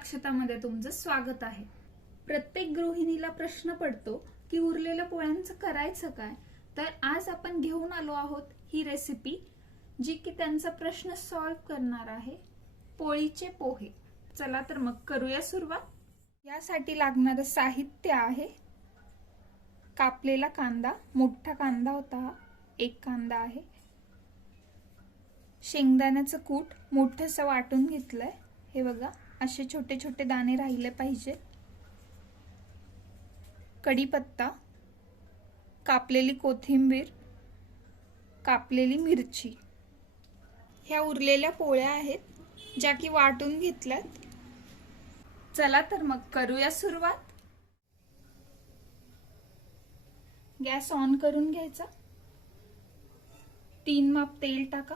अक्षतामध्ये तुमचं स्वागत आहे। प्रत्येक गृहिणीला प्रश्न पडतो की उरलेल्या पोळ्यांचं करायचं काय। तर आज आपण घेऊन आलो आहोत ही रेसिपी जी की त्यांचा प्रश्न सॉल्व्ह करणार आहे, पोळीचे पोहे। चला तर मग करूया सुरुवात। यासाठी लागणारं साहित्य आहे कापलेला कांदा, मोठा कांदा होता हा, एक कांदा आहे। शेंगदाण्याचं कूट मोठंसं वाटून घेतलंय, हे बघा असे छोटे छोटे दाणे राहिले पाहिजे। कढीपत्ता, कापलेली कोथिंबीर, कापलेली मिरची। ह्या उरलेल्या पोळ्या आहेत ज्या की वाटून घेतल्यात। चला तर मग करूया सुरुवात। गॅस ऑन करून घ्यायचा, 3 माप तेल टाका,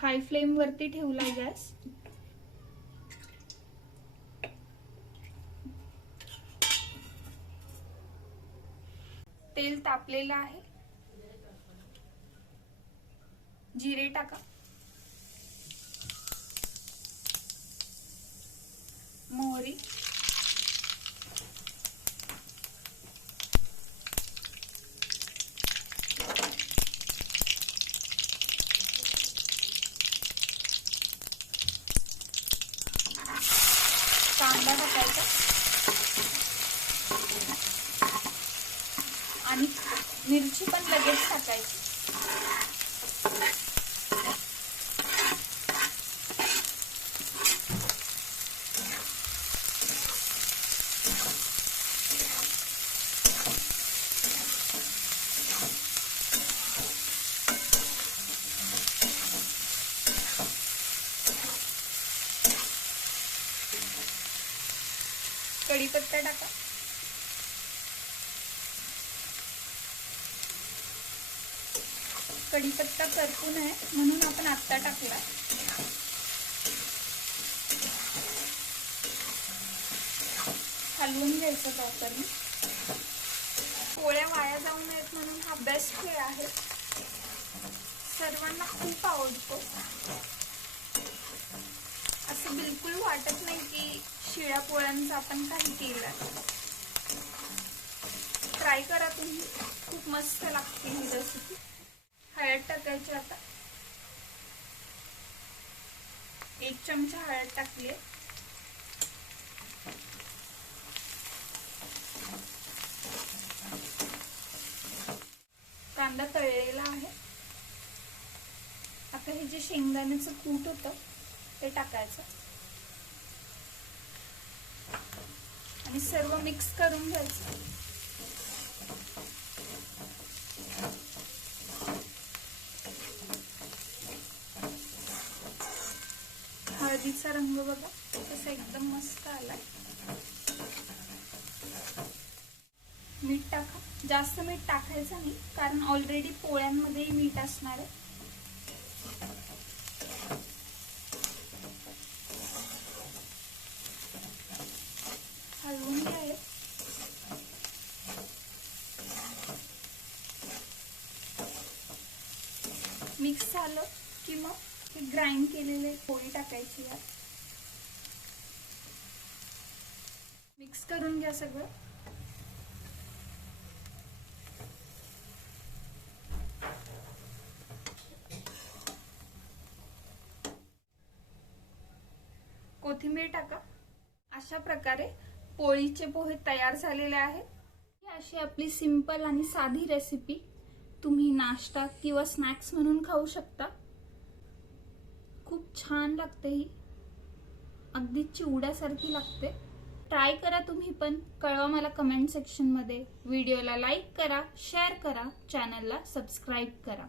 हाय फ्लेम वरती ठेवला गॅस। तेल तापलेलं आहे, जिरे टाका, मोहरी, कांदा टाकायचा आणि मिरची पण लगेच टाकायची। कढीपत्ता टाका, कढीपत्ता करपून आहे म्हणून आपण आत्ता टाकला। हलवून घ्यायचं प्रॉपरली। पोळ्या वाया जाऊ नयेत म्हणून हा बेस्ट वे आहे, सर्वांना खूप आवडतो। असं बिलकुल वाटत नाही की शिळ्या पोळ्यांचं आपण काही केलं। ट्राय करा तुम्ही, खूप मस्त लागते ही रेसिपी। हळद टाकायची आता, 1 चमचा हळद टाकली। कांदा तळलेला आहे, आता हे जे शेंगदाण्याचं कूट होतं ते टाकायचं आणि सर्व मिक्स करून घ्यायचं। हळदीचा रंग बघा तसा एकदम मस्त आलाय। मीठ टाका, जास्त मीठ टाकायचं नाही कारण ऑलरेडी पोळ्यांमध्ये मीठ असणार आहे। हलवून घ्या। मिक्स झालं की मग हे ग्राइंड केलेले पोळी टाकायची आहे, मिक्स करून घ्या सगळं। कोथिंबीर टाका। अशा प्रकारे पोळीचे पोहे तयार झालेले आहेत। ही अशी आपली सिंपल आणि साधी रेसिपी तुम्ही नाश्ता किंवा स्नॅक्स म्हणून खाऊ शकता। खूप छान लागते ही, अगदी चिवड्यासारखी लागते। ट्राय करा तुम्ही पण, कळवा मला कमेंट सेक्शन मध्ये। व्हिडिओला लाईक करा, शेअर करा, चॅनलला सबस्क्राईब करा।